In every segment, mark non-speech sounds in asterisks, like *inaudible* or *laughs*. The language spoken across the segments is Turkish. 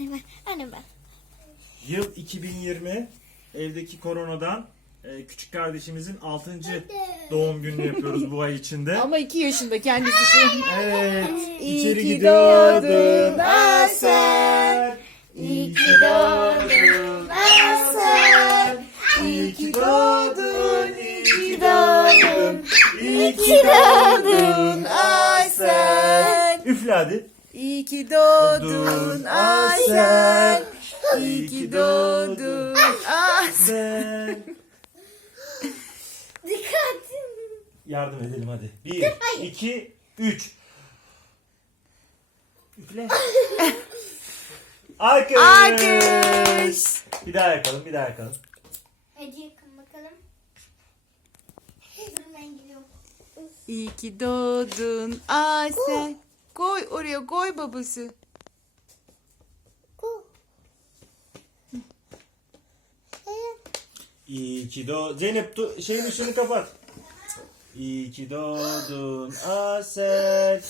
Anne ben. Anne ben. Yıl 2020. Evdeki koronadan e, küçük kardeşimizin 6. doğum gününü yapıyoruz bu ay içinde. Ama iki yaşında kendisi şu. Evet. İyi içeri ki gidiyordun doğdun Asel. İyi ki doğdun Asel. İyi ki doğdun, iyi ki doğdun, iyi ki doğdun Asel. Üfle hadi. İyi ki doğdun Asel. Asel. İyi ki doğdun Asel. Asel. *laughs* Dikkat. Yardım edelim hadi. Bir, iki, üç. Üfle. Alkış. Alkış. Bir daha yakalım, bir daha yakalım. Hadi yakın bakalım. Dur ben gidiyorum. İyi ki doğdun Asel. Koy oraya koy babası. Ku. İyi ki doğ... Zeynep tu... şeyin ışığını kapat. İyi ki doğdun Asel.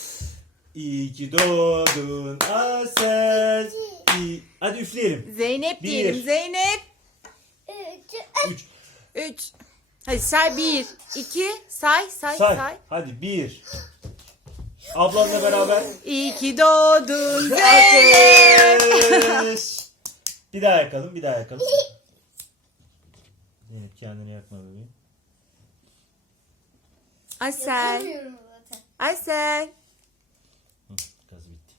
İyi ki doğdun Asel. İyi... Hadi üfleyelim. Zeynep Bir. diyelim Zeynep. Üç. Üç. Üç. Hadi say bir. iki. Say say say. Say. Hadi bir. Ablanla beraber. İyi ki doğdun Zeynep. Bir daha yakalım, bir daha yakalım. Zeynep kendini yakma bebeğim. Asel. Yapamıyorum zaten. Hı, Gaz bitti.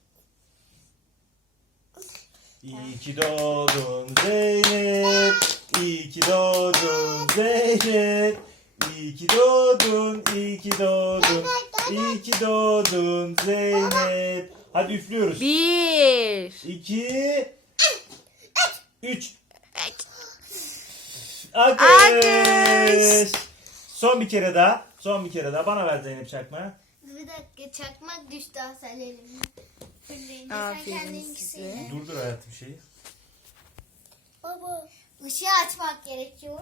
İyi ki doğdun Zeynep. İyi ki doğdun Zeynep. İyi ki doğdun, iyi ki doğdun. İyi ki doğdun Zeynep. Hadi üflüyoruz. Bir. İki, üç. Alkış. Son bir kere daha. Son bir kere daha. Bana ver Zeynep çakma. Bir dakika çakmak düştü Asel elimden. Fırlayınca sen Aferin kendininkisiyle. size. Durdur hayatım şeyi. Baba. Işığı açmak gerekiyor.